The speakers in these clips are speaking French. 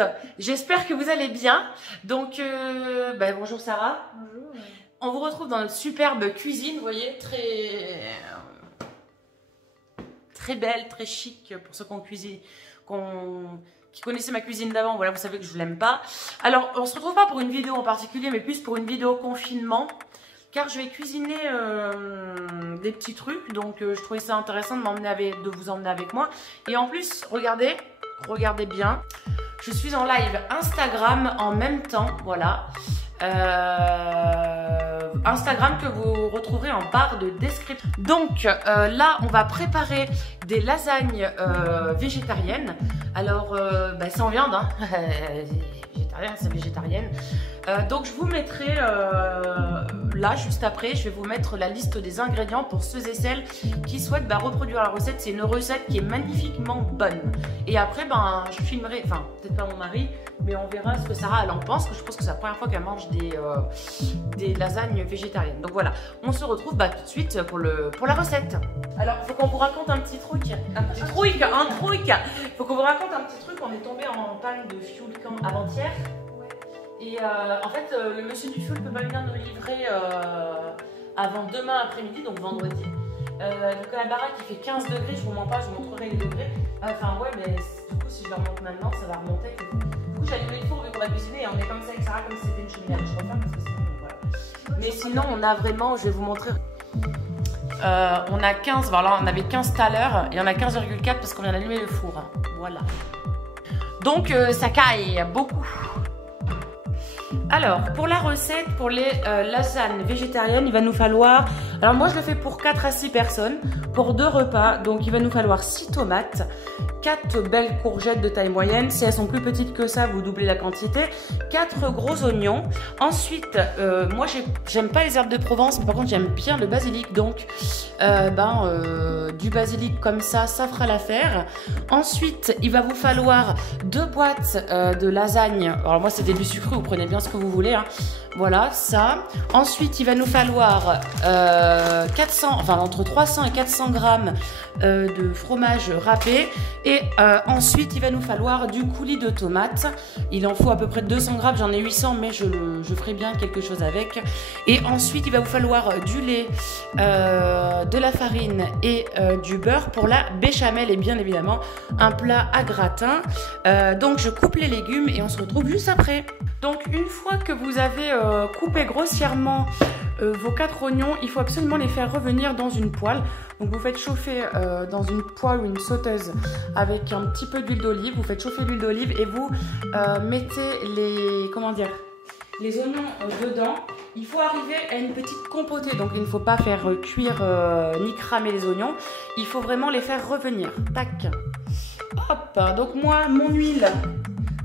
monde, j'espère que vous allez bien. Donc, bonjour Sarah. Bonjour. On vous retrouve dans notre superbe cuisine, vous voyez, très belle, très chic pour ceux qui connaissaient ma cuisine d'avant. Voilà, vous savez que je ne l'aime pas. Alors, on se retrouve pas pour une vidéo en particulier, mais plus pour une vidéo confinement, car je vais cuisiner des petits trucs. Donc, je trouvais ça intéressant de vous emmener avec moi. Et en plus, regardez bien, je suis en live Instagram en même temps, voilà. Instagram que vous retrouverez en barre de description. Donc là, on va préparer des lasagnes végétariennes. Alors, c'est en viande, hein. Végétarienne, c'est végétarienne. Donc je vous mettrai là juste après, je vais vous mettre la liste des ingrédients pour ceux et celles qui souhaitent reproduire la recette. C'est une recette qui est magnifiquement bonne. Et après, je filmerai, enfin peut-être pas mon mari, mais on verra ce que Sarah elle en pense. Je pense que c'est la première fois qu'elle mange des lasagnes végétariennes. Donc voilà, on se retrouve tout de suite pour la recette. Alors, il faut qu'on vous raconte un petit truc. Faut qu'on vous raconte un petit truc. On est tombé en panne de fuel avant-hier. Et en fait, le monsieur du fuel ne peut pas venir nous livrer avant demain après-midi, donc vendredi. Donc à la baraque, il fait 15 degrés. Je vous mens pas, je vous montrerai les degrés. Enfin, ouais, mais du coup, si je la remonte maintenant, ça va remonter. Du coup, j'ai allumé le four vu qu'on va cuisiner et on est comme ça avec Sarah, comme si c'était une cheminée. Je referme parce que sinon, voilà. Mais sinon, on a vraiment, je vais vous montrer. On a 15, voilà, on avait 15 tout à l'heure et on a 15,4 parce qu'on vient d'allumer le four. Voilà. Donc, ça caille beaucoup. Alors, pour la recette, pour les lasagnes végétariennes, il va nous falloir... Alors moi, je le fais pour 4 à 6 personnes, pour 2 repas. Donc, il va nous falloir 6 tomates, 4 belles courgettes de taille moyenne. Si elles sont plus petites que ça, vous doublez la quantité. 4 gros oignons. Ensuite, moi, j'aime pas les herbes de Provence, mais par contre, j'aime bien le basilic. Donc, du basilic comme ça fera l'affaire. Ensuite, il va vous falloir 2 boîtes de lasagne. Alors moi, c'est des sucré, vous prenez bien ce que vous voulez, hein. Voilà, ça. Ensuite, il va nous falloir entre 300 et 400 grammes de fromage râpé. Et ensuite, il va nous falloir du coulis de tomates. Il en faut à peu près 200 grammes. J'en ai 800, mais je ferai bien quelque chose avec. Et ensuite, il va vous falloir du lait, de la farine et du beurre pour la béchamel et bien évidemment un plat à gratin. Donc, je coupe les légumes et on se retrouve juste après. Donc, une fois que vous avez coupé grossièrement vos 4 oignons, il faut absolument les faire revenir dans une poêle. Donc, vous faites chauffer dans une poêle ou une sauteuse avec un petit peu d'huile d'olive. Vous faites chauffer l'huile d'olive et vous mettez les oignons dedans. Il faut arriver à une petite compotée. Donc, il ne faut pas faire cuire ni cramer les oignons. Il faut vraiment les faire revenir. Tac. Hop. Donc, moi, mon huile...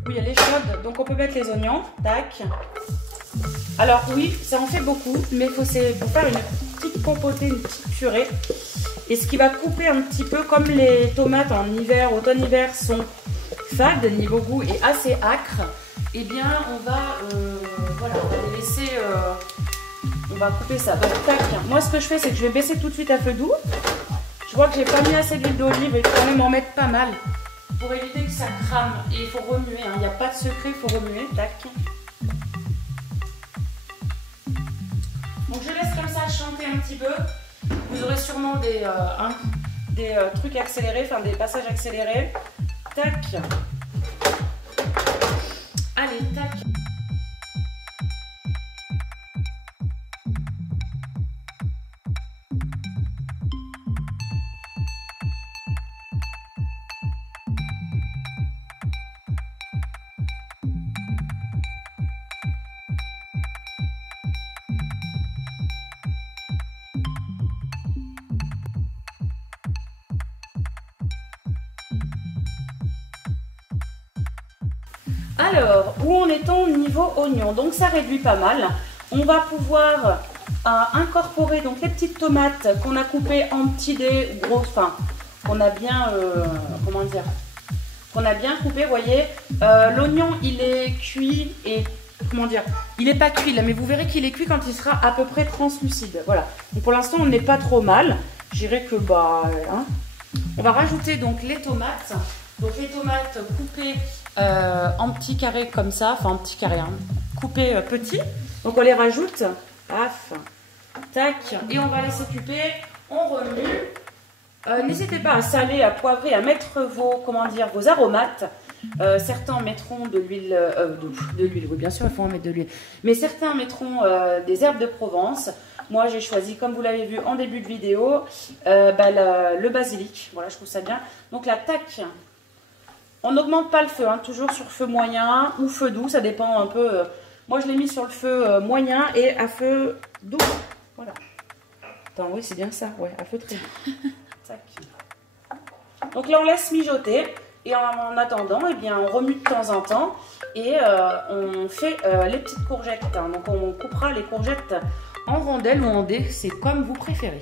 Oui, elle est chaude, donc on peut mettre les oignons. Tac. Alors oui, ça en fait beaucoup, mais c'est pour faire une petite compotée, une petite purée. Et ce qui va couper un petit peu, comme les tomates en hiver, automne-hiver sont fades, niveau goût et assez âcres, eh bien on va les laisser, on va couper ça. Donc tac, moi ce que je fais, c'est que je vais baisser tout de suite à feu doux. Je vois que j'ai pas mis assez d'huile d'olive, il faut quand même en mettre pas mal. Pour éviter que ça crame, et il faut remuer, hein. Il n'y a pas de secret, il faut remuer, tac. Donc je laisse comme ça chanter un petit peu. Vous aurez sûrement des trucs accélérés, enfin des passages accélérés. Tac. Allez, tac. Alors, où en est-on niveau oignon? Donc ça réduit pas mal. On va pouvoir incorporer donc les petites tomates qu'on a coupées en petits dés, grosses, enfin, qu'on a bien, qu'on a bien coupé, vous voyez. L'oignon, il est cuit et, il n'est pas cuit là, mais vous verrez qu'il est cuit quand il sera à peu près translucide. Voilà. Donc pour l'instant, on n'est pas trop mal. Je dirais que, on va rajouter donc les tomates. Donc les tomates coupées en petits carrés comme ça, enfin en petits carrés, hein, coupés petits. Donc on les rajoute, paf, tac, et on va laisser cuper, on remue. N'hésitez pas à saler, à poivrer, à mettre vos, comment dire, vos aromates. Certains mettront de l'huile, de l'huile, oui bien sûr il faut en mettre de l'huile, mais certains mettront des herbes de Provence. Moi j'ai choisi, comme vous l'avez vu en début de vidéo, le basilic, voilà je trouve ça bien. Donc là tac, on n'augmente pas le feu, hein, toujours sur feu moyen ou feu doux, ça dépend un peu. Moi je l'ai mis sur le feu moyen et à feu doux, voilà. Attends oui c'est bien ça, ouais, à feu très doux. Tac. Donc là on laisse mijoter. Et en attendant, eh bien, on remue de temps en temps et on fait les petites courgettes. Hein. Donc on coupera les courgettes en rondelles ou en dés, c'est comme vous préférez.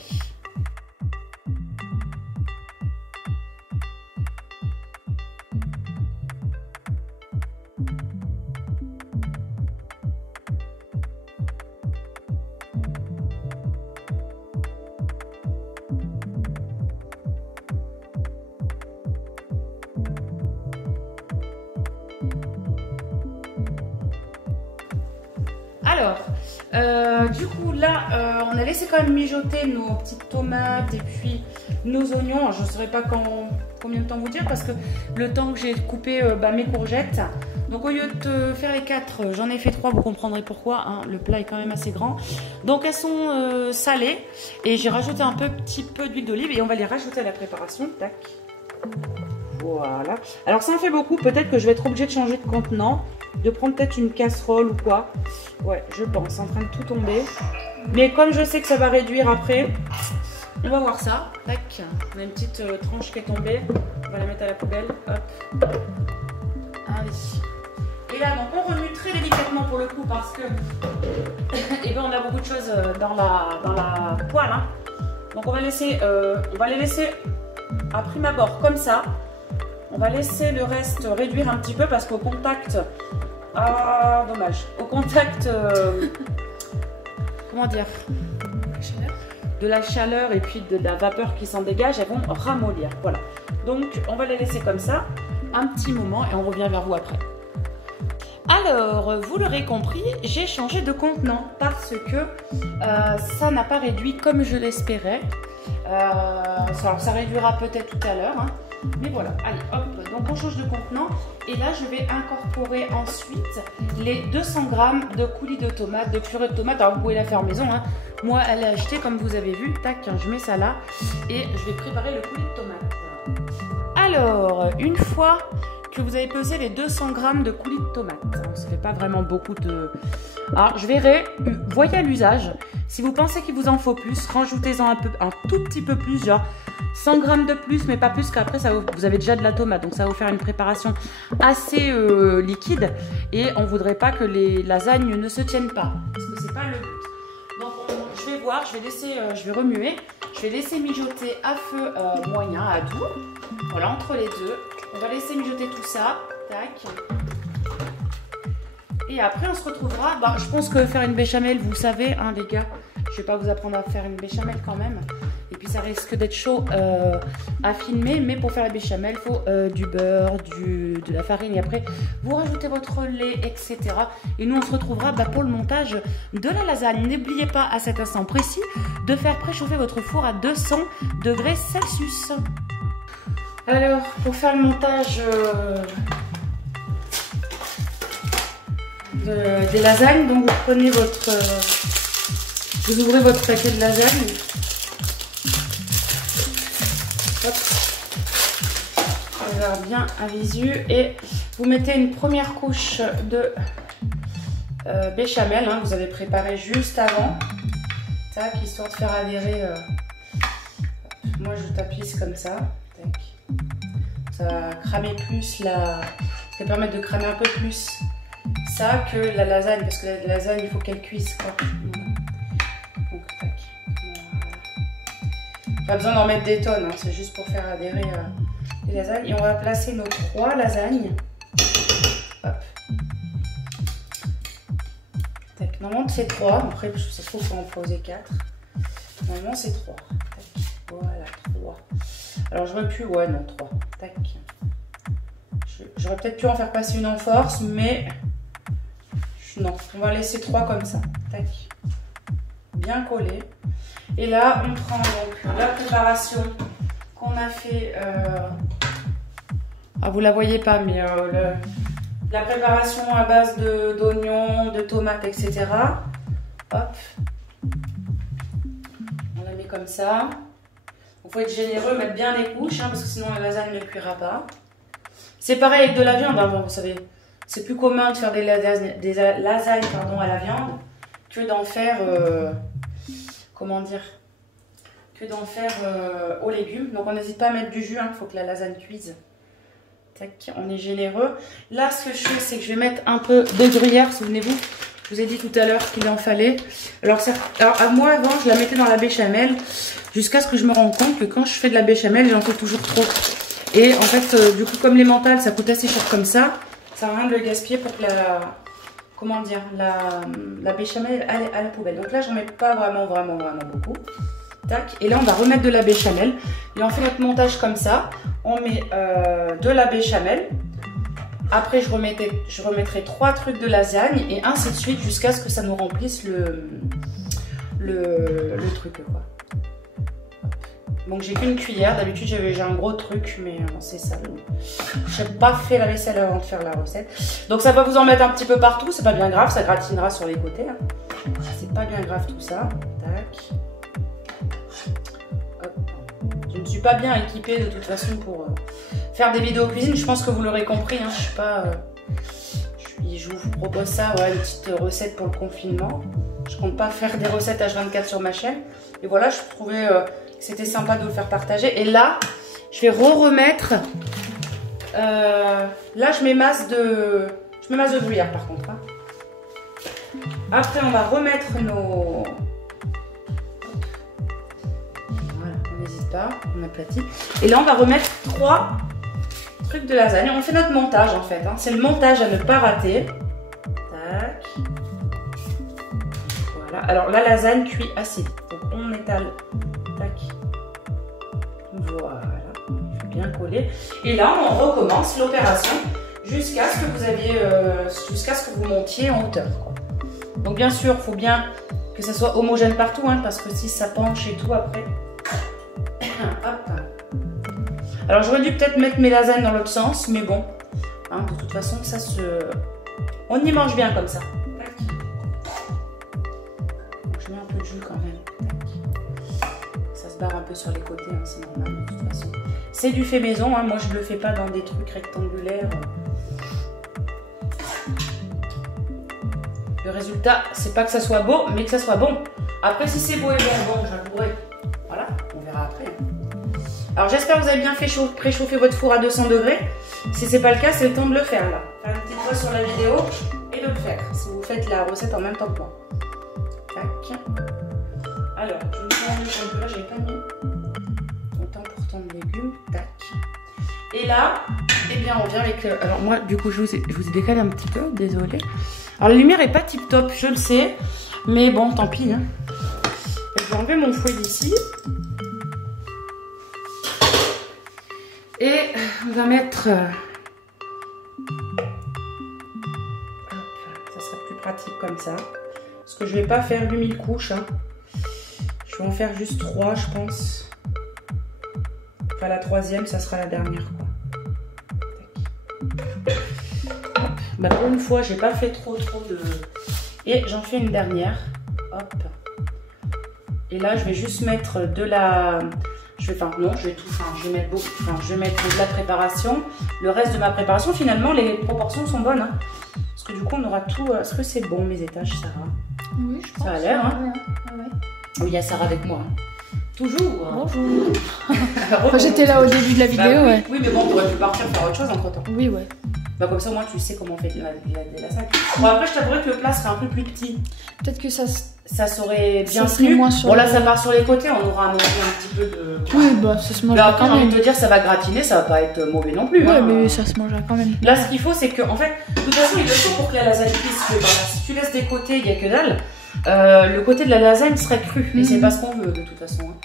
Alors, du coup là, on a laissé quand même mijoter nos petites tomates et puis nos oignons. Alors, je ne saurais pas combien de temps vous dire parce que le temps que j'ai coupé mes courgettes. Donc au lieu de faire les 4, j'en ai fait 3, vous comprendrez pourquoi. Hein, le plat est quand même assez grand. Donc elles sont salées et j'ai rajouté un petit peu d'huile d'olive et on va les rajouter à la préparation. Tac. Voilà. Alors ça en fait beaucoup, peut-être que je vais être obligée de changer de contenant, de prendre peut-être une casserole ou quoi. Ouais, je pense, en train de tout tomber. Mais comme je sais que ça va réduire après, on va voir ça. Tac, on a une petite tranche qui est tombée. On va la mettre à la poubelle. Hop. Allez. Et là, donc on remue très délicatement pour le coup parce que et ben, on a beaucoup de choses dans la poêle. Hein. Donc on va les laisser à prime abord comme ça. On va laisser le reste réduire un petit peu parce qu'au contact, ah dommage, au contact, comment dire, de la chaleur et puis de la vapeur qui s'en dégage, elles vont ramollir. Voilà. Donc on va les laisser comme ça un petit moment et on revient vers vous après. Alors, vous l'aurez compris, j'ai changé de contenant parce que ça n'a pas réduit comme je l'espérais. Ça réduira peut-être tout à l'heure. Hein. Mais voilà, allez hop, donc on change de contenant et là je vais incorporer ensuite les 200 g de coulis de tomates, de purée de tomates. Alors vous pouvez la faire maison, hein. Moi elle est achetée comme vous avez vu, tac, je mets ça là et je vais préparer le coulis de tomates. Alors, une fois que vous avez pesé les 200 g de coulis de tomates, ça fait pas vraiment beaucoup de... Alors je verrai, voyez à l'usage, si vous pensez qu'il vous en faut plus, rajoutez-en un tout petit peu plus, genre 100 g de plus, mais pas plus qu'après vous avez déjà de la tomate, donc ça va vous faire une préparation assez liquide et on voudrait pas que les lasagnes ne se tiennent pas, parce que c'est pas le but. Donc je vais voir, je vais remuer, je vais laisser mijoter à feu moyen, à doux, voilà, entre les deux. On va laisser mijoter tout ça, tac. Et après on se retrouvera, je pense que faire une béchamel, vous savez, hein les gars, je vais pas vous apprendre à faire une béchamel quand même. Et puis ça risque d'être chaud à filmer, mais pour faire la béchamel, il faut du beurre, de la farine et après vous rajoutez votre lait, etc. Et nous on se retrouvera pour le montage de la lasagne. N'oubliez pas à cet instant précis de faire préchauffer votre four à 200 degrés Celsius. Alors pour faire le montage des lasagnes, donc vous prenez vous ouvrez votre paquet de lasagne. Hop. On va bien à visu et vous mettez une première couche de béchamel, hein, vous avez préparé juste avant, tac, histoire de faire adhérer. Moi je tapisse comme ça, tac. Ça va cramer plus ça va permettre de cramer un peu plus ça que la lasagne, parce que la lasagne il faut qu'elle cuise quoi. Donc tac. Voilà. Pas besoin d'en mettre des tonnes, hein, c'est juste pour faire adhérer les lasagnes. Et on va placer nos 3 lasagnes. Hop. Tac. Normalement c'est 3, après ça se trouve qu'on en poser 4. Normalement c'est 3. Tac. Voilà, 3. Alors je vois plus, ouais non 3. Tac. Je J'aurais peut-être pu en faire passer une en force, mais non, on va laisser 3 comme ça. Tac. Bien collé. Et là, on prend donc la préparation qu'on a fait. Ah, vous la voyez pas, mais la préparation à base d'oignons, de tomates, etc. Hop. On la met comme ça. Il faut être généreux, mettre bien les couches, hein, parce que sinon la lasagne ne cuira pas. C'est pareil avec de la viande, hein, bon, vous savez. C'est plus commun de faire des lasagnes pardon, à la viande que d'en faire, comment dire, que d'en faire aux légumes. Donc on n'hésite pas à mettre du jus, il faut que la lasagne cuise. Tac, on est généreux. Là, ce que je fais, c'est que je vais mettre un peu de gruyère, souvenez-vous. Je vous ai dit tout à l'heure qu'il en fallait. Alors moi, avant, je la mettais dans la béchamel, jusqu'à ce que je me rende compte que quand je fais de la béchamel, j'en fais toujours trop. Et en fait, du coup, comme les mentales, ça coûte assez cher comme ça sert à rien de le gaspiller pour que la béchamel aille à la poubelle. Donc là, j'en mets pas vraiment beaucoup. Tac. Et là, on va remettre de la béchamel. Et on fait notre montage comme ça. On met de la béchamel. Après, je remettrai 3 trucs de lasagne et ainsi de suite jusqu'à ce que ça nous remplisse le truc, quoi. Donc j'ai qu'une cuillère, d'habitude j'ai un gros truc, mais c'est ça. Je n'ai pas fait la vaisselle avant de faire la recette. Donc ça va vous en mettre un petit peu partout, c'est pas bien grave, ça gratinera sur les côtés. Hein. C'est pas bien grave tout ça. Tac. Hop. Je ne suis pas bien équipée de toute façon pour faire des vidéos cuisine, je pense que vous l'aurez compris. Hein. Je suis pas... je vous propose ça, ouais, une petite recette pour le confinement. Je compte pas faire des recettes H24 sur ma chaîne. Et voilà, je trouvais... c'était sympa de vous le faire partager. Et là, je vais remettre. Là, je mets masse de gruyère par contre. Hein. Après, on va remettre nos. Voilà, on n'hésite pas, on aplatit. Et là, on va remettre 3 trucs de lasagne. On fait notre montage en fait. Hein. C'est le montage à ne pas rater. Tac. Voilà. Alors, la lasagne cuit assez vite. Donc, on étale. Tac. Voilà, il faut bien coller. Et là, on recommence l'opération jusqu'à ce que vous montiez en hauteur, quoi. Donc bien sûr, il faut bien que ça soit homogène partout, hein, parce que si ça penche et tout après. Hop. Alors j'aurais dû peut-être mettre mes lasagnes dans l'autre sens, mais bon, hein, de toute façon, on y mange bien comme ça. Tac. Donc, je mets un peu de jus quand même. Tac. Ça se barre un peu sur les côtés, hein, c'est normal de toute façon. C'est du fait maison, hein, moi je ne le fais pas dans des trucs rectangulaires. Le résultat, c'est pas que ça soit beau, mais que ça soit bon. Après, si c'est beau et bon, j'avouerai. Voilà, on verra après. Alors j'espère que vous avez bien fait préchauffer votre four à 200 degrés. Si c'est pas le cas, c'est le temps de le faire là. Faire une petite pause sur la vidéo et de le faire. Si vous faites la recette en même temps que moi. Tac. Alors, je vais me faire un peu là, j'avais pas mis autant pour tant de légumes. Tac. Et là, eh bien, on vient avec. Alors moi, du coup, je vous ai décalé un petit peu, désolée. Alors la lumière est pas tip top, je le sais, mais bon, tant pis. Hein. Je vais enlever mon fouet d'ici. Et on va mettre... Hop, ça sera plus pratique comme ça. Parce que je vais pas faire 8000 couches. Hein. Je vais en faire juste 3, je pense. Enfin, la 3e, ça sera la dernière, quoi. Bah pour une fois, j'ai pas fait trop de... Et j'en fais une dernière. Hop. Et là, je vais juste mettre de la... je vais mettre de la préparation. Le reste de ma préparation, finalement, les proportions sont bonnes. Hein. Parce que du coup, on aura tout... Est-ce que c'est bon, mes étages, Sarah? Oui, je pense. Ça a l'air, hein? Ouais. Oui, il y a Sarah avec moi. Hein. Toujours. Bonjour. J'étais là au début de la vidéo, bah, oui, ouais. Oui, mais bon, on pourrait plus partir faire autre chose entre temps. Oui, ouais. Bah comme ça au moins tu sais comment on fait des lasagnes. Bon après je t'avouerais que le plat serait un peu plus petit. Peut-être que ça serait bien tenu. Bon là ça part sur les côtés, on aura un petit peu de... Oui bah ça se mange là, quand même. J'ai envie de te dire ça va gratiner, ça va pas être mauvais non plus. Ouais hein. mais ça se mangera quand même. Là ce qu'il faut c'est que en fait, de toute façon il le faut pour que la lasagne cuise. Si tu laisses des côtés, il n'y a que dalle. Le côté de la lasagne serait cru, mais c'est pas ce qu'on veut de toute façon. Hein.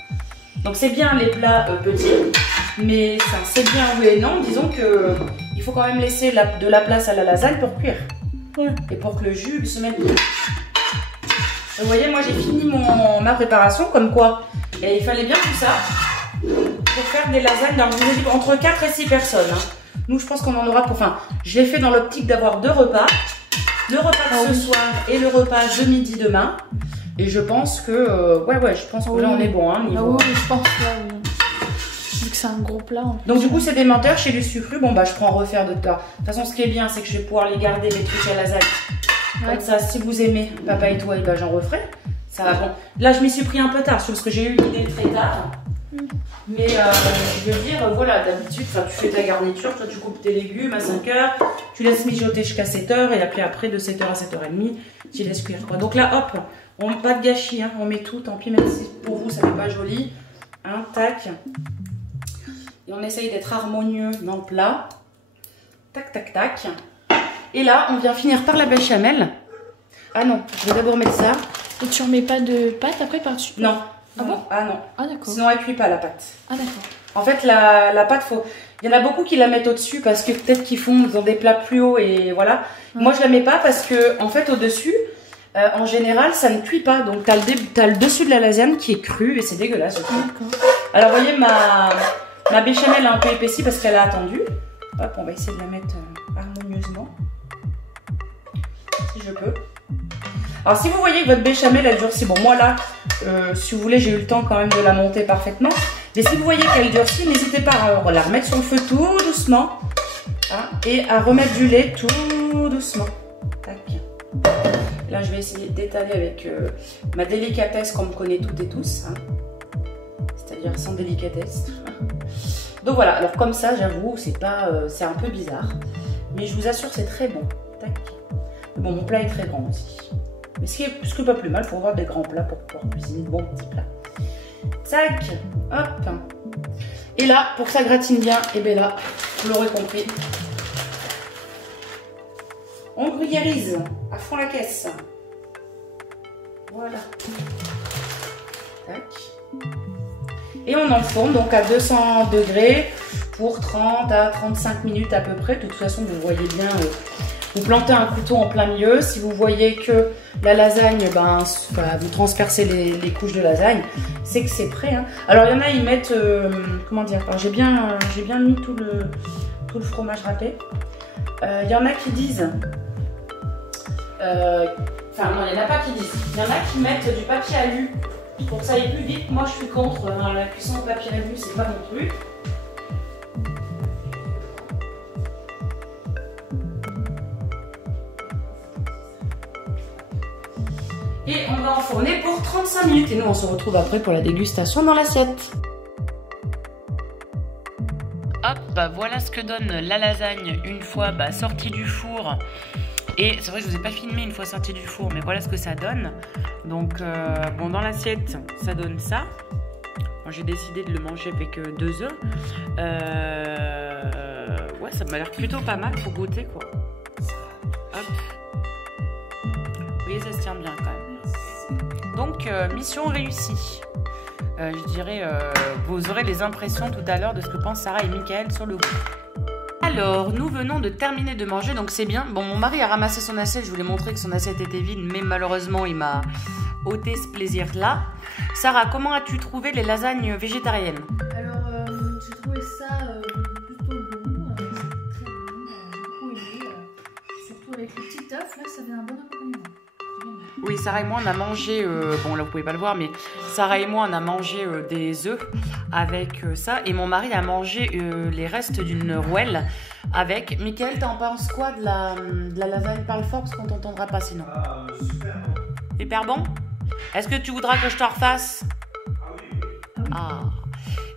Donc c'est bien les plats petits, mais c'est bien oui et non. Disons que il faut quand même laisser de la place à la lasagne pour cuire. Ouais. Et pour que le jus se mette bien. Vous voyez, moi j'ai fini ma préparation, comme quoi. Et il fallait bien tout ça pour faire des lasagnes. Donc, je vous ai dit entre 4 et 6 personnes. Hein. Nous, je pense qu'on en aura pour. Enfin, je l'ai fait dans l'optique d'avoir 2 repas. Le repas de ce soir et le repas de midi demain. Et je pense que. Ouais, je pense que là on est bon. Hein, niveau... oui, je pense que. Vu que c'est un gros plat. Donc, du coup, c'est des menteurs chez du sucru. Bon, bah, je prends en refaire de temps. De toute façon, ce qui est bien, c'est que je vais pouvoir les garder, les trucs à lasagne. Ouais. Comme ça, si vous aimez Papa et toi, et ben, j'en referai. Ça va bon. Là, je m'y suis pris un peu tard, parce que j'ai eu l'idée très tard. Mais je veux dire, voilà, d'habitude, tu fais ta garniture, toi tu coupes tes légumes à 5 h, tu laisses mijoter jusqu'à 7 h, et après de 7 h à 7 h30, tu laisses cuire. Quoi. Donc là, hop, pas de gâchis, hein, on met tout, tant pis, même si pour vous ça n'est pas joli. Hein, tac. Et on essaye d'être harmonieux dans le plat. Tac, tac, tac. Et là, on vient finir par la béchamel. Ah non, je vais d'abord mettre ça. Et tu remets pas de pâte après par-dessus? Non. Ah bon? Ah non. Ah d'accord. Sinon elle cuit pas la pâte. Ah d'accord. En fait la pâte il y en a beaucoup qui la mettent au-dessus parce que peut-être qu'ils font dans des plats plus hauts et voilà. Moi je la mets pas parce que en fait au-dessus en général ça ne cuit pas. Donc t'as le dessus de la lasagne qui est cru et c'est dégueulasse. D'accord. Alors vous voyez ma béchamel est un peu épaissie parce qu'elle a attendu. Hop, on va essayer de la mettre harmonieusement. Si je peux. Alors si vous voyez que votre béchamel elle durcit, bon moi là, si vous voulez j'ai eu le temps quand même de la monter parfaitement. Mais si vous voyez qu'elle durcit, n'hésitez pas à la remettre sur le feu tout doucement. Hein, et à remettre du lait tout doucement. Tac. Là je vais essayer d'étaler avec ma délicatesse qu'on me connaît toutes et tous. Hein. C'est-à-dire sans délicatesse. Donc voilà, alors comme ça j'avoue c'est pas, c'est un peu bizarre. Mais je vous assure c'est très bon. Tac. Bon mon plat est très grand aussi. Mais ce qui est pas plus mal, il faut avoir des grands plats pour pouvoir cuisiner de bons petits plats. Tac, hop. Et là, pour que ça gratine bien, et bien là, vous l'aurez compris, on gruyérise à fond la caisse. Voilà. Tac. Et on enfourne donc à 200 degrés pour 30 à 35 minutes à peu près. De toute façon, vous voyez bien... Vous plantez un couteau en plein milieu. Si vous voyez que la lasagne, vous transpercez les couches de lasagne, c'est que c'est prêt. Hein. Alors il y en a, ils mettent, comment dire, j'ai bien mis tout le fromage râpé. Il y en a qui disent, enfin non, il n'y en a pas qui disent. Il y en a qui mettent du papier alu pour que ça aille plus vite. Moi, je suis contre. Dans la cuisson au papier alu, c'est pas non plus. Et on va enfourner pour 35 minutes. Et nous, on se retrouve après pour la dégustation dans l'assiette. Hop, voilà ce que donne la lasagne une fois sortie du four. Et c'est vrai que je ne vous ai pas filmé une fois sortie du four, mais voilà ce que ça donne. Donc, bon, dans l'assiette, ça donne ça. Moi, j'ai décidé de le manger avec 2 œufs. Ouais, ça m'a l'air plutôt pas mal pour goûter, quoi. Hop. Vous voyez, ça se tient bien quand même. Donc, mission réussie. Je dirais, vous aurez les impressions tout à l'heure de ce que pensent Sarah et Mickaël sur le goût. Alors, nous venons de terminer de manger, donc c'est bien. Bon, mon mari a ramassé son assiette, je voulais montrer que son assiette était vide, mais malheureusement, il m'a ôté ce plaisir-là. Sarah, comment as-tu trouvé les lasagnes végétariennes? Alors, j'ai trouvé ça plutôt bon, très bon, j'ai beaucoup aimé, surtout avec le petit œuf, là, ça fait un bon accompagnement. Oui, Sarah et moi, on a mangé, bon là vous pouvez pas le voir, mais Sarah et moi, on a mangé des œufs avec ça. Et mon mari a mangé les restes d'une rouelle avec. Mickaël, t'en penses quoi de la lasagne? Parle fort parce qu'on t'entendra pas sinon. Super bon. Super bon? Est-ce que tu voudras que je te refasse? Ah oui. Ah.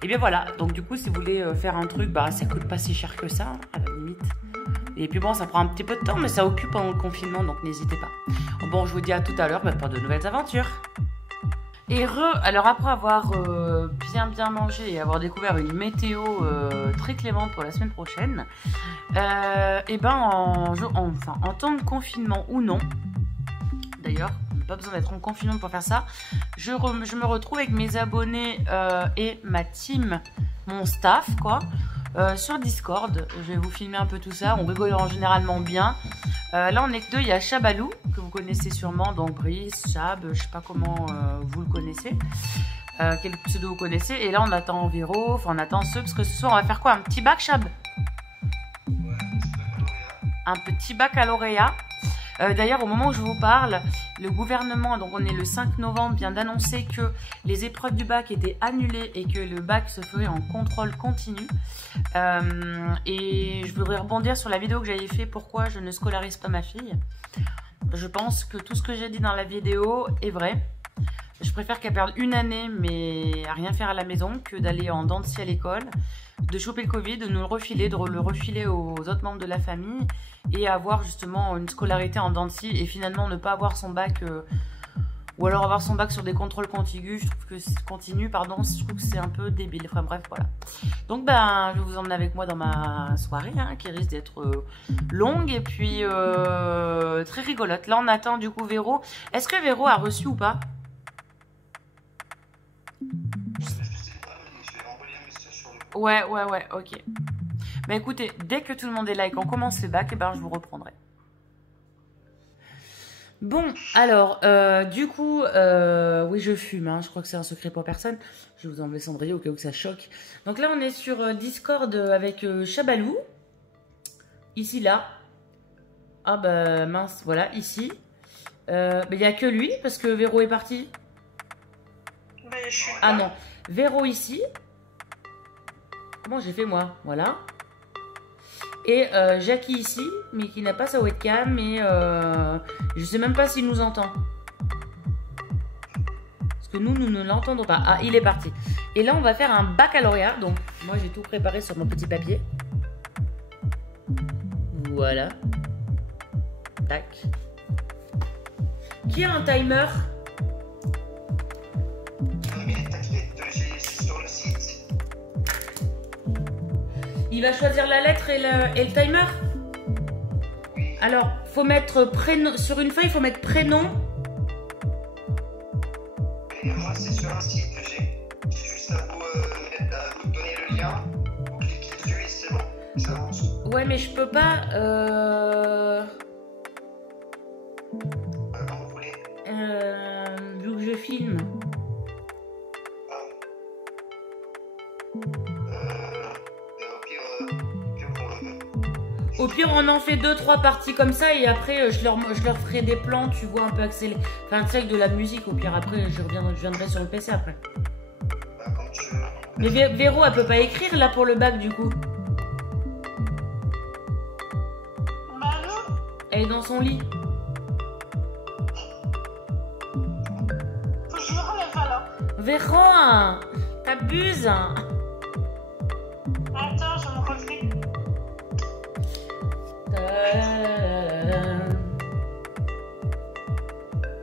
Et bien voilà, donc du coup, si vous voulez faire un truc, ça coûte pas si cher que ça, à la limite. Et puis bon, ça prend un petit peu de temps, mais ça occupe pendant le confinement, donc n'hésitez pas. Bon, je vous dis à tout à l'heure pour de nouvelles aventures. Et alors après avoir bien mangé et avoir découvert une météo très clémente pour la semaine prochaine, et en temps de confinement ou non, d'ailleurs, pas besoin d'être en confinement pour faire ça, je me retrouve avec mes abonnés et ma team, mon staff, quoi. sur Discord. Je vais vous filmer un peu tout ça. On rigole généralement bien. Là, on est que deux. Il y a Chabalou, que vous connaissez sûrement. Donc, Brice, Chab, je sais pas comment vous le connaissez. Quel pseudo vous connaissez. Et là, on attend Véro. Enfin, on attend ceux. Parce que ce soir, on va faire quoi? Un petit bac, Chab? Un petit baccalauréat. D'ailleurs, au moment où je vous parle, le gouvernement, donc on est le 5 novembre, vient d'annoncer que les épreuves du bac étaient annulées et que le bac se ferait en contrôle continu. Et je voudrais rebondir sur la vidéo que j'avais fait, pourquoi je ne scolarise pas ma fille. Je pense que tout ce que j'ai dit dans la vidéo est vrai. Je préfère qu'elle perde une année, mais à rien faire à la maison, que d'aller en dents de scie à l'école, de choper le Covid, de nous le refiler, de le refiler aux autres membres de la famille et avoir justement une scolarité en dents de scie et finalement ne pas avoir son bac ou alors avoir son bac sur des contrôles contigus. Je trouve que c'est continu, pardon, je trouve que c'est un peu débile. Enfin bref, voilà. Donc ben, je vais vous emmener avec moi dans ma soirée qui risque d'être longue et puis très rigolote. Là, on attend du coup Véro. Est-ce que Véro a reçu ou pas? Ouais, ok. Mais écoutez, dès que tout le monde est là et qu'on commence le bac, et ben je vous reprendrai. Bon, alors, du coup, oui, je fume, je crois que c'est un secret pour personne. Je vais vous enlever Cendrillon au cas où ça choque. Donc là, on est sur Discord avec Chabalou. Ici, là. Ah bah mince, voilà, ici. Il n'y a que lui, parce que Véro est parti. Ah non, Véro ici. Comment j'ai fait moi? Voilà. Et Jackie ici, mais qui n'a pas sa webcam. Et je sais même pas s'il nous entend. Parce que nous ne l'entendons pas. Ah, il est parti. Et là, on va faire un baccalauréat. Donc, moi, j'ai tout préparé sur mon petit papier. Voilà. Tac. Qui a un timer? Il va choisir la lettre et le timer. Alors, faut mettre prénom sur une feuille. Il faut mettre prénom. Et moi, c'est sur un site que j'ai juste à vous donner le lien. Vous cliquez dessus et c'est bon. Ça avance. Ouais, mais je peux pas. Quand vous voulez. Vu que je filme. Au pire, on en fait 2-3 parties comme ça et après, je leur ferai des plans, tu vois, un peu accéléré. Enfin, tu sais, avec de la musique. Au pire, après, je viendrai sur le PC après. Mais Véro, elle peut pas écrire là pour le bac du coup. Bah non. Elle est dans son lit. Faut que je me relève alors. Véro, t'abuses. Attends, je me refais.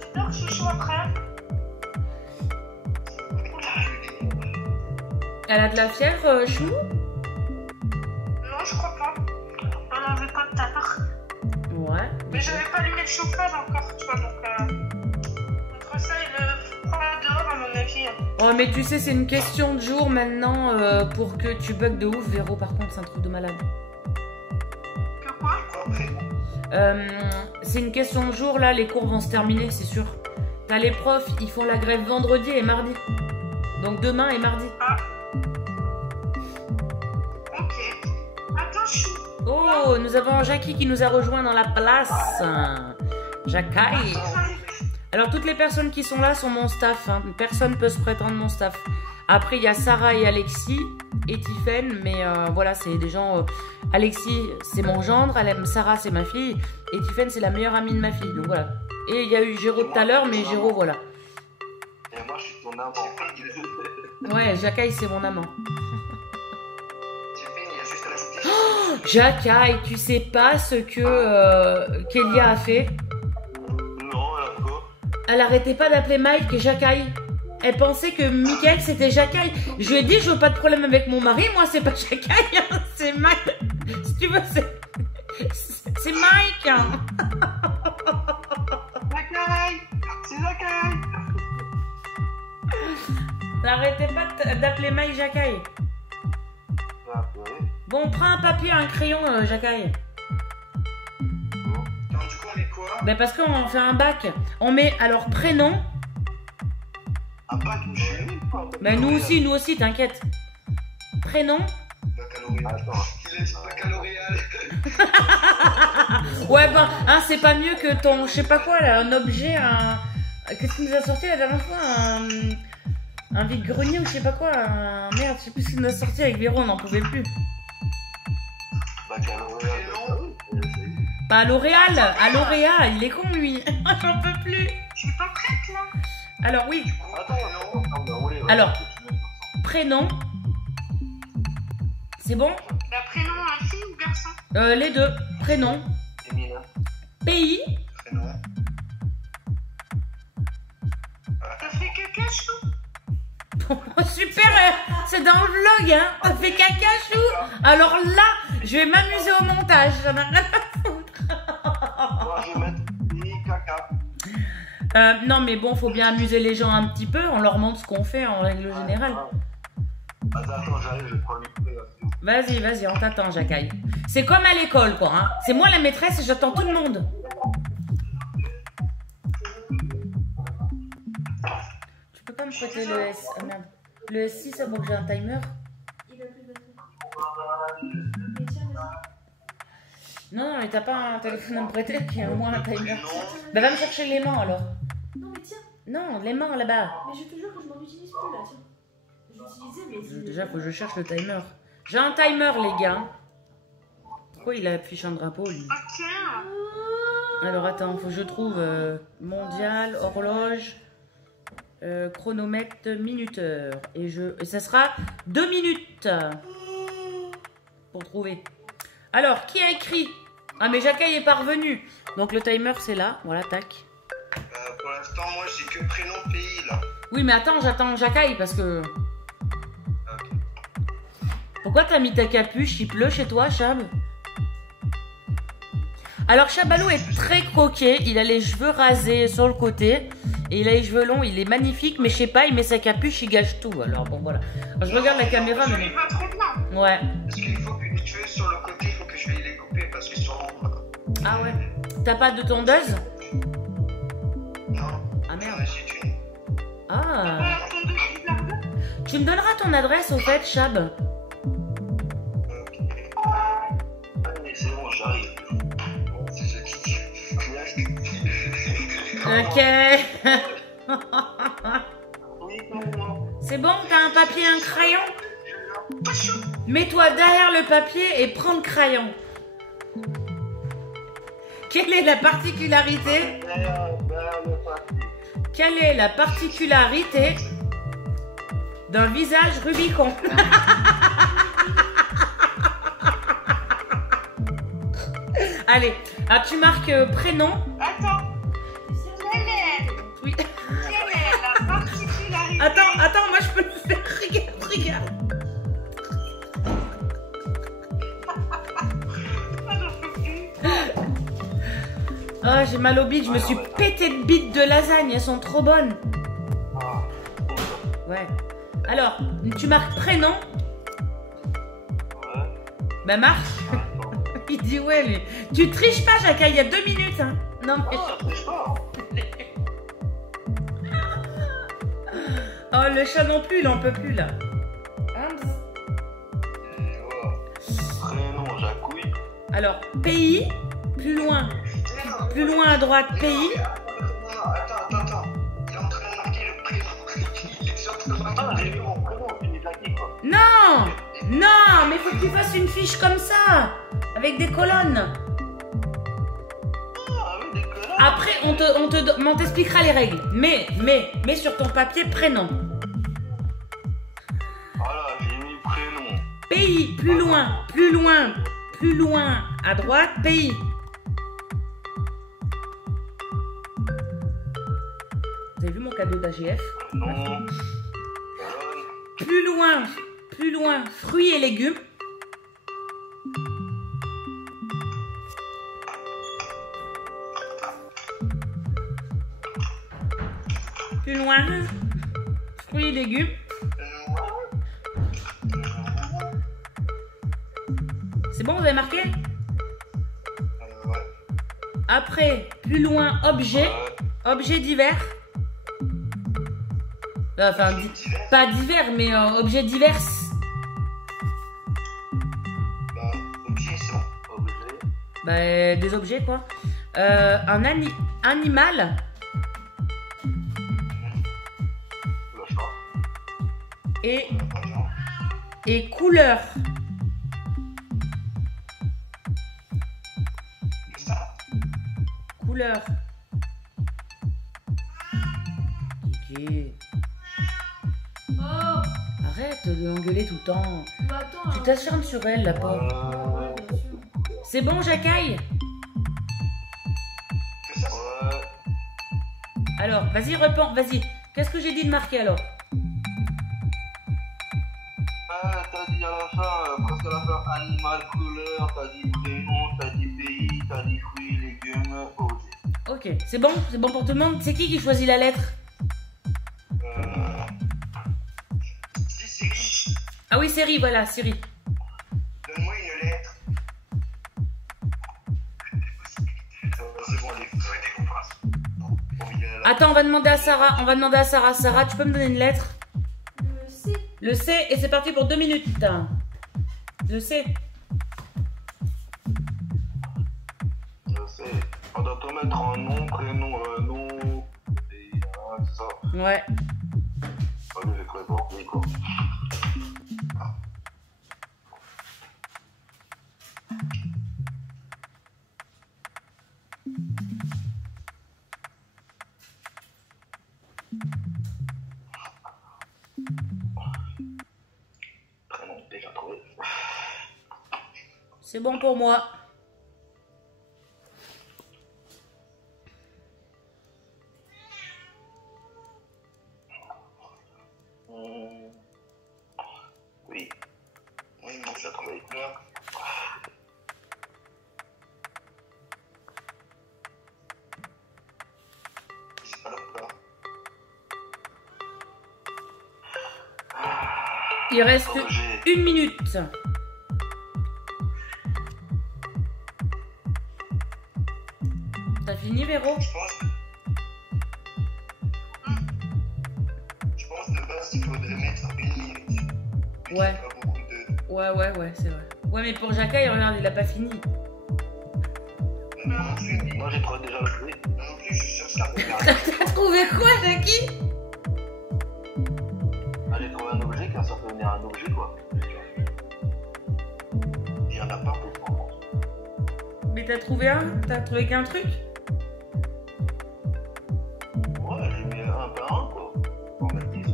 J'espère que je suis après. Elle a de la fièvre, chou? Non, je crois pas. On avait pas de tard. Ouais. Mais j'avais pas allumé le chauffage encore, tu vois, donc entre ça et le froid dehors, à mon avis. Oh, mais tu sais, c'est une question de jour maintenant pour que tu bugs de ouf, Véro. Par contre, c'est un truc de malade. Que quoi? C'est une question de jour, là, les cours vont se terminer, c'est sûr. T'as les profs, ils font la grève vendredi et mardi. Donc demain et mardi. Ah. Ok. Attends, je suis... Oh, nous avons Jackie qui nous a rejoint dans la place. Jackie. Alors, toutes les personnes qui sont là sont mon staff. Personne ne peut se prétendre mon staff. Après, il y a Sarah et Alexis et Tiffaine. Mais voilà, c'est des gens... Alexis, c'est mon gendre. Sarah, c'est ma fille. Et Tiffaine, c'est la meilleure amie de ma fille. Donc voilà. Et il y a eu Géraud tout à l'heure, mais Géraud, voilà. Et moi, je suis ton amant. Ouais, Jackie, c'est mon amant. Il y a juste à l'ajouter. Oh, Jackie, tu sais pas ce que Kélia a fait? Non, quoi? Elle arrêtait pas d'appeler Mike Jackie. Elle pensait que Mickaël c'était Jackie. Je lui ai dit, je veux pas de problème avec mon mari, moi c'est pas Jackie, c'est Mike. Si tu veux, c'est Mike. Jackie, c'est Jackie. Elle arrêtait pas d'appeler Mike Jackie. Ah, ouais. Bon, prends un papier, un crayon, Jacques. Donc, du coup, on met quoi? Ben parce qu'on fait un bac. On met alors prénom. Un bac, Ben nous aussi, t'inquiète. Prénom. Baccalauréat. Attends. Il a dit baccalauréat. Ouais, ben, hein, c'est pas mieux que ton, je sais pas quoi, là, un objet, un... Qu'est-ce qu'il nous a sorti la dernière fois? Un vide-grenier ou je sais pas quoi. Merde, je sais plus ce qu'il nous a sorti avec Véro, on n'en pouvait plus. Baccalauréat. Bah, à L'Oréal, il est con, lui. J'en peux plus. Je suis pas prête là. Alors, oui. Attends, non. Alors, prénom. C'est bon? La prénom, un fille ou garçon? Les deux. Prénom. Pays. Prénom. T'as fait caca chou? Super, c'est dans le vlog, hein. On fait caca chou. Alors là, je vais m'amuser au montage. J'en ai rien à foutre. Moi, je vais mettre ni caca. Non, mais bon, faut bien amuser les gens un petit peu. On leur montre ce qu'on fait en règle générale. Attends, j'arrive, je prends le micro. Vas-y, on t'attend, Jacques. C'est comme à l'école, quoi. Hein. C'est moi la maîtresse et j'attends tout le monde. Tu peux pas me prêter le S... Oh, merde. Le S6, ça vaut que j'ai un timer? Il a plus de batterie. Mais tiens, vas-y. Non, mais t'as pas un téléphone à me prêter qui a au moins un timer. Bah, va me chercher l'aimant, alors. Non, mais tiens. Non, l'aimant, là-bas. Mais je te jure que je m'en utilise plus là, tiens. J'utilisais, mais. Déjà, faut que je cherche le timer. J'ai un timer, les gars. Pourquoi il affiche un drapeau, lui? Ok. Alors, attends, faut que je trouve mondial, horloge, chronomètre, minuteur. Et ça sera 2 minutes pour trouver. Alors, qui a écrit? Ah, mais Jacques est parvenu. Donc, le timer, c'est là. Voilà, tac. Pour l'instant, moi, j'ai que prénom, pays, là. Oui, mais attends, j'attends Jacques parce que... Pourquoi t'as mis ta capuche? Il pleut chez toi, Chab? Alors, Chabalou est très croqué. Il a les cheveux rasés sur le côté. Et il a les cheveux longs. Il est magnifique. Mais je sais pas, il met sa capuche, il gâche tout. Alors, bon, voilà. Alors, je regarde la caméra, Je mais... lui vois trop bien. Ouais. Parce qu'il faut que les cheveux sur le côté, il faut que je vais les couper parce qu'ils sont... Ah ouais. T'as pas de tondeuse? Non. Ah merde. J'en achète une. Ah. Ton deux bizarre. Tu me donneras ton adresse, au fait, Chab? Ok. Allez, c'est bon, j'arrive. Bon, c'est ce qui... Ok. C'est bon, t'as un papier et un crayon? Mets-toi derrière le papier et prends le crayon. Quelle est la particularité? Quelle est la particularité d'un visage Rubicon? Allez, ah, tu marques prénom. Attends. Oui. Quelle est la particularité? Attends, moi je peux le faire. Regarde. Ah, j'ai mal au bide, je me suis pété de bite de lasagne, elles sont trop bonnes. Ouais. Alors, tu marques prénom. Bah marche. Il dit ouais lui. Tu triches pas, Jacques, il y a 2 minutes. Hein. Non mais... Oh, le chat non plus, il en peut plus là. Prénom, Jacouille. Alors, pays, plus loin à droite, pays. Attends. Il est en train de marquer le prénom. Il est en train de marquer le prénom. Mon prénom, c'est des claqués, quoi. Non, mais faut que tu fasses une fiche comme ça, avec des colonnes. Ah oui, des colonnes. Après, on t'expliquera les règles. Mais sur ton papier, prénom. Voilà, j'ai mis prénom. Pays, plus loin à droite, pays. Vous avez vu mon cadeau d'AGF? Non. Plus loin, fruits et légumes. Plus loin, fruits et légumes. C'est bon, vous avez marqué? Ouais. Après, plus loin, objet. Objet divers. Enfin, pas divers, mais objet divers. Bah, objet, c'est bon. Objet. Bah, des objets, quoi. Un animal. Le chat. Et couleur. Ça. Couleur. Kiki. Oh, Arrête de l'engueuler tout le temps. bah attends. Tu t'acharnes sur elle, la pauvre. Ouais, bien sûr. C'est bon, Jackaille? Que ça. Ouais. Alors, vas-y, réponds, vas-y. Qu'est-ce que j'ai dit de marquer alors? T'as dit à la fin, presque à la fin, animal, couleur, t'as dit prénom, t'as dit pays, t'as dit fruits, légumes, objet. Ok, c'est bon pour tout le monde. C'est qui choisit la lettre? Si, Siri, Ah oui, Siri, voilà, Siri. donne-moi une lettre. C'est bon, vous avez des conférences. Attends, on va demander à Sarah. Sarah, tu peux me donner une lettre? Le C. Le C, et c'est parti pour 2 minutes. Le C. Je sais. On doit te mettre un nom, prénom, nom, et c'est ça. Ouais. Allez, j'ai quoi pour lui, quoi. Prénom, déjà trouvé. C'est bon pour moi. Oui. Oui, moi, je l'ai trouvé. C'est pas là. Il reste Objet. 1 minute. T'as fini, Véro? Je pense de base qu'il faudrait mettre une minute. Ouais. Pas beaucoup de... Ouais, c'est vrai. Ouais, mais pour Jackaille, regarde, il a pas fini. Non, non plus, mais... Moi j'ai trouvé déjà le fruit. Non plus, je cherche la première. T'as trouvé quoi, Jackie? Ah, j'ai trouvé un objet car ça peut venir un objet quoi. Il y en a pas beaucoup. Mais t'as trouvé un? T'as trouvé qu'un truc? Ouais, j'ai mis un par un quoi. Pour mettre 10.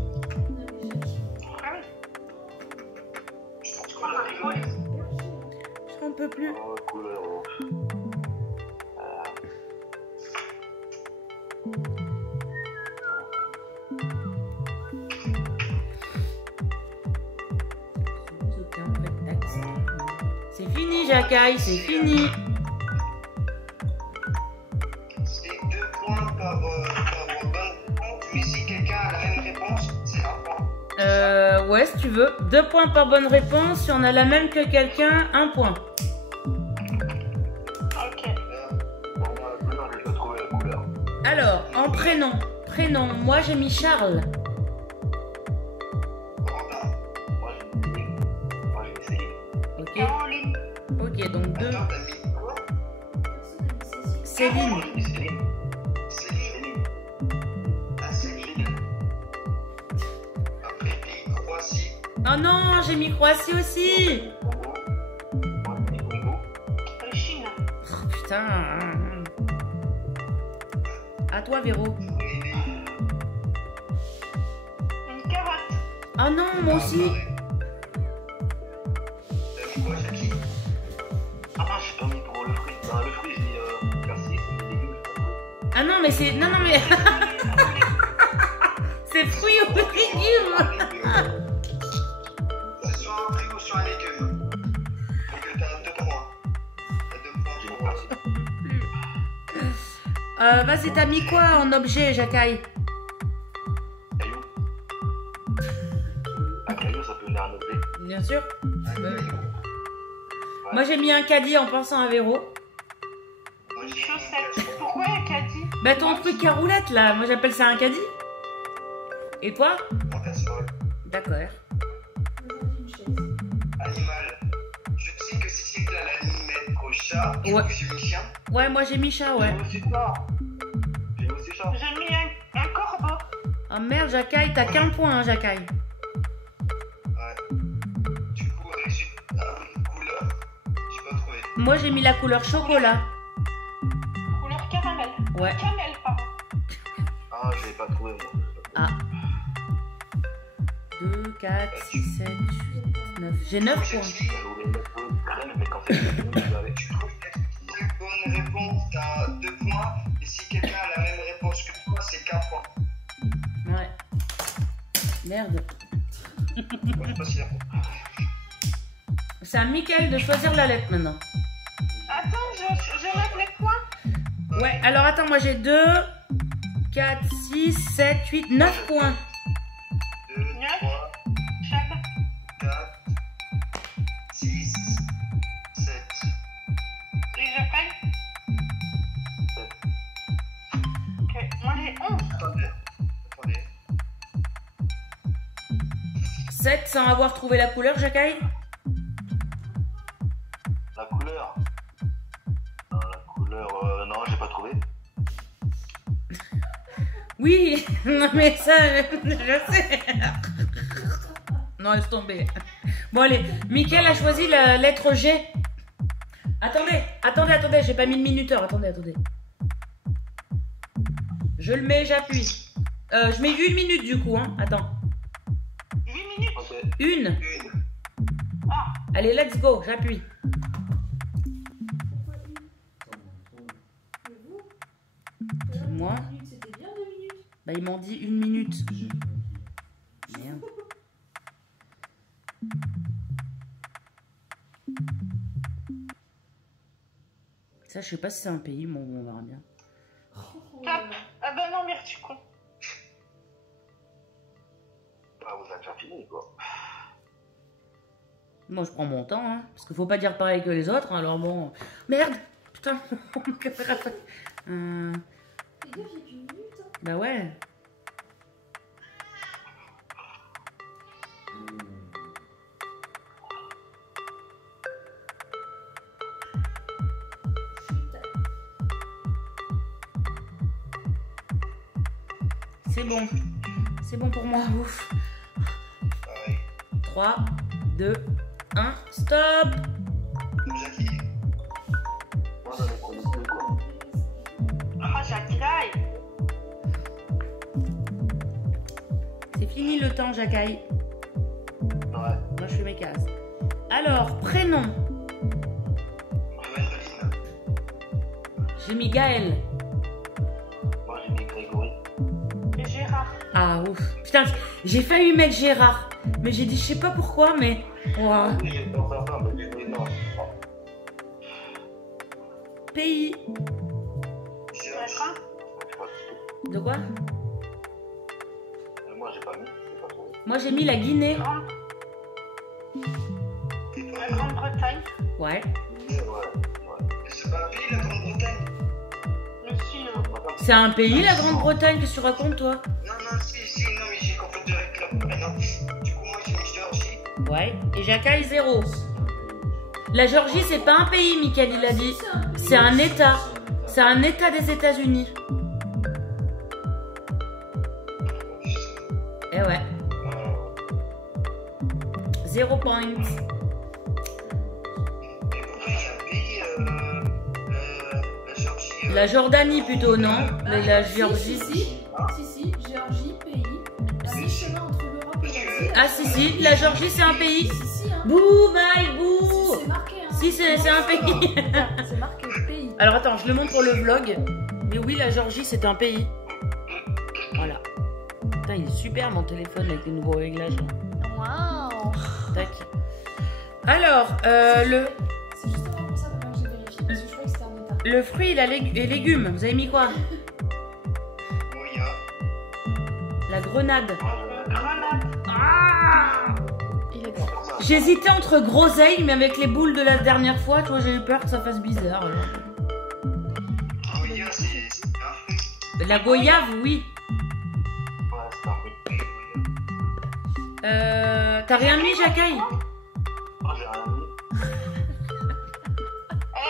Je pense qu'on l'a rigolé. J'en peux plus. Oh, couleur. C'est fini, Jackaille, c'est fini. C'est 2 points par bonne réponse. Mais si quelqu'un a la même réponse, c'est un point. Ouais, si tu veux. 2 points par bonne réponse. Si on a la même que quelqu'un, 1 point. Ok. Bon, moi, maintenant j'ai pas trouvé la couleur. Alors, en prénom. Prénom, moi j'ai mis Charles. Brandin. Moi j'ai mis Céline. Moi j'ai mis Céline. Ok. Caroline. Ok, donc 2. Attends, t'as mis quoi? Céline. Moi j'ai mis Céline. Céline. Ah, Céline. Après, pays Croatie. Oh non, j'ai mis Croatie aussi. Congo. Moi j'ai mis Congo. Chine. Oh, putain. À toi, Véro. Une carotte. Oh non, moi aussi. T'as mis quoi, Jackie? Ah mince, j'ai pas mis pour le fruit. Dans le fruit j'ai mis cassis, les légumes. Ah non, mais c'est... Non, mais... c'est fruits ou légumes. C'est soit un fruit ou soit un légume. Donc t'as 2 points. T'as 2 points. J'ai mis cassis. Vas-y, t'as mis quoi en objet, Jackaille? Caillou. Un caillou ça peut venir un objet. Bien sûr. Un caillou. Moi, j'ai mis un caddie en pensant à Véro. Moi, j'ai Chaussettes. Pourquoi un caddie? Bah, ton truc à roulette, là. Moi, j'appelle ça un caddie. Et toi? mon casserole. D'accord. Aujourd'hui, une chaise. Animal. Je sais que Cécile, elle a mis mettre chat. Du Ouais. coup, j'ai mis chien. Ouais, moi, j'ai mis chat, ouais. J'ai aussi ça. J'ai aussi ça. J'ai mis un corbeau. Oh merde, Jacaille, t'as qu'un point, hein, Jacaille. Ouais. Du coup, ensuite, couleur. J'ai pas trouvé. Moi, j'ai mis la couleur chocolat. Couleur caramel. Ouais. Camel, pardon. Ah, je l'ai pas trouvé, moi. Ah. 2, 4, 6, 7, 8, 9. J'ai 9 points. Cécile, Je voulais mettre crème, mais quand c'est fini, je l'avais. tu trouves que bonne réponse, t'as 2 points. Et si quelqu'un a la même réponse que toi, c'est 4 points. Ouais. Merde. Moi, j'ai pas si la C'est à Mickaël de choisir la lettre maintenant. Attends, je note les points. Ouais, alors attends, moi j'ai 2, 4, 6, 7, 8, 9 points. 2, 3, Chab. 4, 6, 7. Et je paye. Ok, moi j'ai 11. Attendez. 7 sans avoir trouvé la couleur, Jacaille. La couleur. Non, la couleur. Non, j'ai pas trouvé. Oui, non mais ça, je sais. Non, laisse tomber. Bon allez, Mickaël a choisi la lettre G. Attendez, j'ai pas mis le minuteur, attendez. Je le mets, j'appuie. Je mets 1 minute du coup, hein, attends. 8 minutes. Ok. 1. Une. Ah, Allez, let's go, j'appuie. Mais vous Moi 2 minutes, c'était bien 2 minutes. Bah ils m'ont dit 1 minute. Merde. Ça, je sais pas si c'est un pays, bon, on verra bien. top. Ah bah non, merde, je suis con. Ah, vous avez déjà fini, quoi. Moi, je prends mon temps, hein, parce qu'il faut pas dire pareil que les autres, hein, alors bon... Merde. Putain, mon caméra fait... Fais gaffe, il y a qu'une minute. Hein. Bah ouais. C'est bon. C'est bon pour moi, ouf. Pareil. 3, 2, 1, stop. Jackie. Moi, j'en ai trouvé deux, quoi. Ah, j'attaque. C'est fini le temps, Jacaille. Ouais. Moi, je fais mes cases. Alors, prénom. Evangeline. J'ai mis Gaël. Moi, j'ai mis Grégory. Et Gérard. Ah, ouf. Putain, j'ai failli mettre Gérard. Mais j'ai dit, je sais pas pourquoi, mais... Ouah. Oui, j'ai pas fait ça, mais j'ai dit non. Pays. Géorgie. D'accord. J'ai pas trouvé. De quoi? Moi, j'ai pas mis. J'ai pas trouvé. Moi, j'ai mis la Guinée. Et toi, La Grande-Bretagne. Ouais. Ouais. c'est pas un pays, la Grande-Bretagne? Le Sud. C'est un pays, la Grande-Bretagne, qu'est-ce que tu racontes, toi? Non, si, non, mais j'ai confondu avec la... Ah non. Du coup, moi, j'ai mis Géorgie. Ouais. Et Jacaille, 0. La Géorgie, c'est pas un pays, Mickaël, il a dit. C'est un État. C'est un État des États-Unis. Eh ouais. 0 point. Et pourquoi il y a un pays, la Géorgie... La Jordanie, plutôt, non? La Si, Géorgie. si, Géorgie, pays. À mi-chemin entre l'Europe et l'Asie. Ah, si, la Géorgie, c'est un pays. Si, hein. Bouh, Mike, bouh. C'est marqué, hein. Si, c'est un pays. C'est marqué pays. Alors attends, je le montre pour le vlog. Mais oui, la Géorgie, c'est un pays. Voilà. Putain, il est super mon téléphone avec les nouveaux réglages. Waouh. Tac. Alors, C'est justement pour ça que j'ai vérifié, parce que je croyais que c'était un état. le fruit et légumes, vous avez mis quoi? Moya. La grenade. Grenade. Ah! Il a dit. J'hésitais entre groseille, mais avec les boules de la dernière fois, tu vois, j'ai eu peur que ça fasse bizarre. Goya, c'est un fruit. La goyave, oui. Ouais, c'est un fruit. T'as rien mis, Jacqueline? Moi, j'ai rien mis.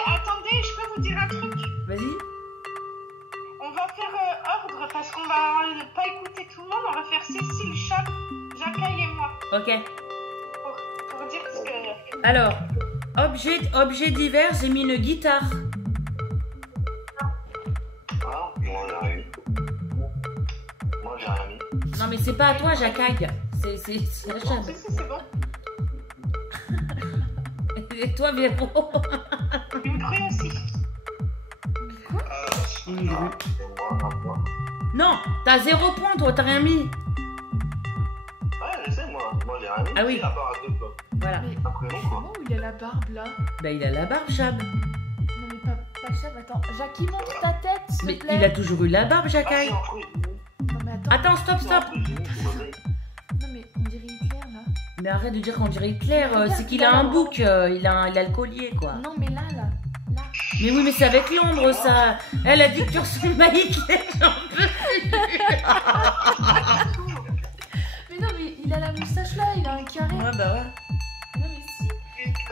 Attendez, je peux vous dire un truc? Vas-y. On va faire ordre parce qu'on va pas écouter tout le monde. On va faire Cécile, Chab, Jacqueline et moi. Ok. Pour dire ce que... Alors, objet divers, j'ai mis une guitare. Ah, moi, j'ai rien mis. Moi, j'ai rien mis. Non, mais c'est pas à toi, Jacqueline. C'est la Chab. Si, c'est bon. Et toi, Véro? Une grue aussi. Une grue. C'est moi, un point. Non, t'as 0 point, toi, t'as rien mis. Ouais, je sais, moi. Moi, j'ai rien mis. Ah oui. Si, à part à deux, quoi. Voilà. Mais Un prénom, quoi. comment il a la barbe là? Bah, il a la barbe, Chab. Non mais pas Chab, attends. Jackie, montre ta tête, s'il Mais te plaît. il a toujours eu la barbe, Ah, c'est Jacqueline. un fruit. Non mais attends. Attends, stop. C'est un fruit, j'ai mis, c'est groseille. Non mais on dirait Hitler là. Mais arrête de dire qu'on dirait Hitler, Regarde, c'est qu'il a un bouc, il a le collier, quoi. Non mais là. Mais oui, mais c'est avec l'ombre, ça. Elle a dit que tu ressembles à Hitler, j'en peux plus. Mais non mais il a la moustache là, il a un carré. Ouais, bah ouais. Non mais si,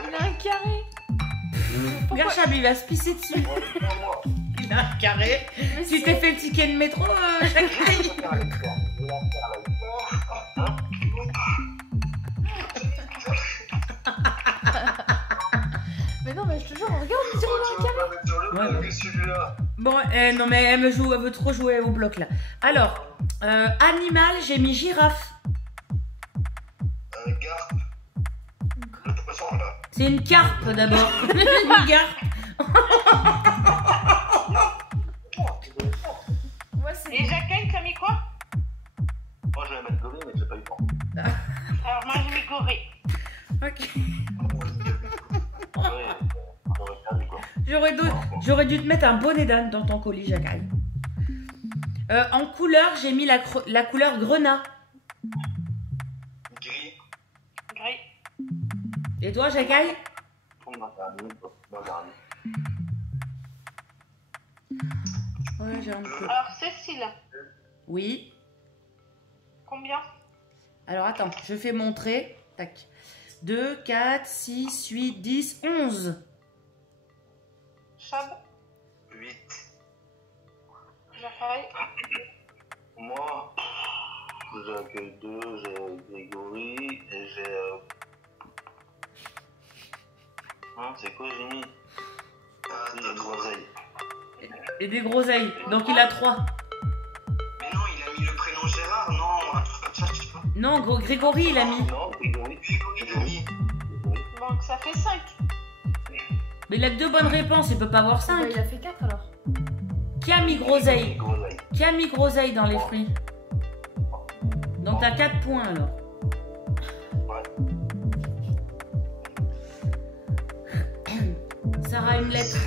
il a un carré. Regarde, Chab, il va se pisser dessus. Ouais, c'est pas moi. Il a un carré. Mais Tu si. t'es fait le ticket de métro, Jacqueline? Je vais la faire, là. Mais non mais je te jure, regarde, on dirait il a un Tu carré. vas pas mettre sur le Ouais, bloc, ouais. celui-là. Bon, non, mais elle veut trop jouer au bloc, là. Alors, animal, j'ai mis girafe. Garpe. Le poisson, là. C'est une carpe, d'abord. Une carpe. Moi c'est. Et Jacqueline, t'as mis quoi? Moi, je vais mettre gorille, mais j'ai pas eu le temps. Alors moi, j'ai mis gorée. Ok. Ouais, j'aurais perdu, quoi. J'aurais dû te mettre un bonnet d'âne dans ton colis, Jacqueline. En couleur, j'ai mis la couleur grenat. Gris. Gris. Et toi, Jacqueline? Moi, j'ai rien mis, quoi. Moi, j'ai rien mis. Ouais, j'ai un peu. Alors Cécile, Oui. combien? Alors, attends, je fais montrer. Tac. 2, 4, 6, 8, 10, 11. Chab, 8. Jacqueline, Moi, j'ai que 2, j'ai Grégory et j'ai. Hein, c'est quoi j'ai mis? T'as trop. Groseille. Et des groseilles. Donc, il a 3. Mais non, il a mis le prénom Gérard, non, un truc comme ça, je sais pas. Non, Grégory, il a mis. Non, Grégory. Grégory, il a mis. donc ça fait 5. Mais il a que 2 bonnes réponses, il peut pas avoir Bah, 5. il a fait 4 alors. Qui a mis groseille? Groseille. Qui a mis groseille dans les fruits? Donc, t'as 4 points, alors. Ouais. Sarah, une lettre.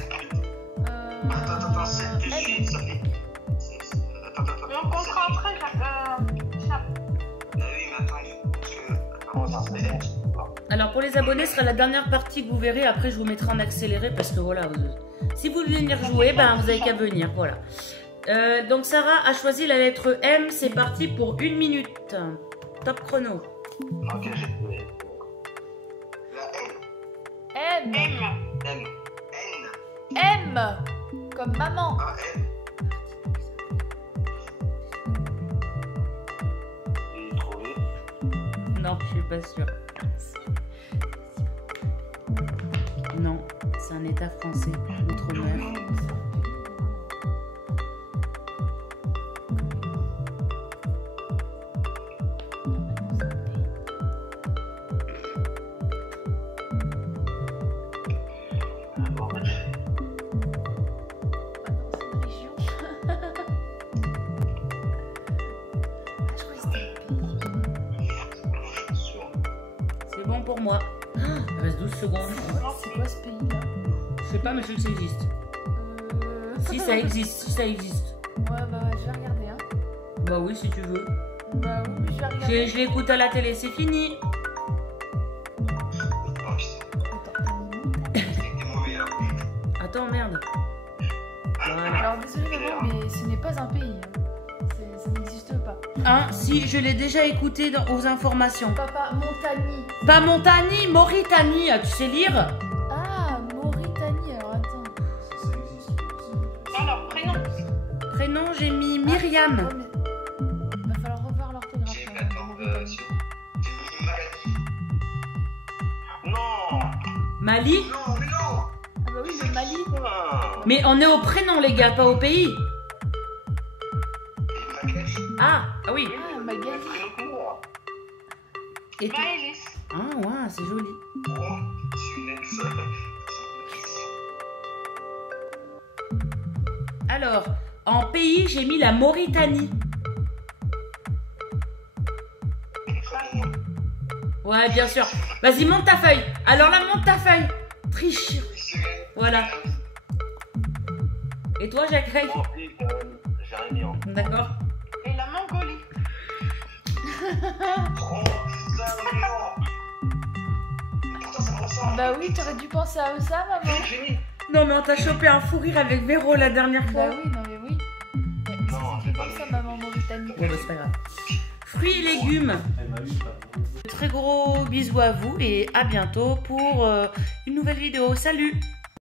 Attends, c'est de N. suite, ça fait. Attends. Mais on comptera après, Chab. Oui, mais attends, il faut que. Comment ça se fait? Alors, pour les abonnés, ce sera la dernière partie que vous verrez. Après, je vous mettrai en accéléré parce que voilà. Si vous voulez venir jouer, ben, vous avez qu'à venir. Voilà. Donc, Sarah a choisi la lettre M. C'est parti pour 1 minute. Top chrono. Ok, j'ai trouvé. La M. N. M. N. N. M. Comme maman. Ah, N. J'ai trouvé. Non, je suis pas sûre. Non, c'est un état français, outre-mer. Bon, ben, C'est bon pour moi. Ah, il reste 12 secondes. C'est quoi ce pays-là? Je sais pas, mais je sais que ça existe. Si ça existe, si ça existe. Ouais, bah je vais regarder. Hein. Bah oui, si tu veux. Bah oui, je vais regarder. Je l'écoute à la télé, c'est fini. t'emmerde. Voilà. Alors désolé maman, mais ce n'est pas un pays. Ça n'existe pas. Hein, si, je l'ai déjà écouté aux informations. Papa, Montagny. Pas Montagny, Mauritanie, tu sais lire? Ah, Mauritanie, alors attends. Alors, prénom. Prénom, j'ai mis Myriam. Oh, mais... va falloir revoir l'orthographe. J'ai hein, attends, Mauritanie. j'ai mis Maladie. Non. Mali? Non, mais non. Ah bah oui, le Mali. Ah. Mais on est au prénom, les gars, pas au pays. Et Magali. Ah oui. Ah, Magali. Et toi? Maëlys. Ah ouais, c'est joli. Oh, c'est une ex. Alors, en pays, j'ai mis la Mauritanie. Ouais, bien sûr. Vas-y, monte ta feuille. Alors là, monte ta feuille. Triche. Voilà. Et toi, Jacques? Bon, et, j'ai rien mis en. D'accord. Et la Mongolie. Oh, putain, mais non. Pourtant, ça me ressemble. Bah oui, t'aurais dû penser à ça, maman. J'ai mis. Non, mais on t'a chopé un fou rire avec Véro la dernière fois. Bah oui, non mais oui. Mais ça Non, s'écrit j'ai pas comme ça, vu. maman, Mauritanie. Bon, bah, c'est pas grave. Fruits et légumes. Très gros bisous à vous et à bientôt pour une nouvelle vidéo. Salut!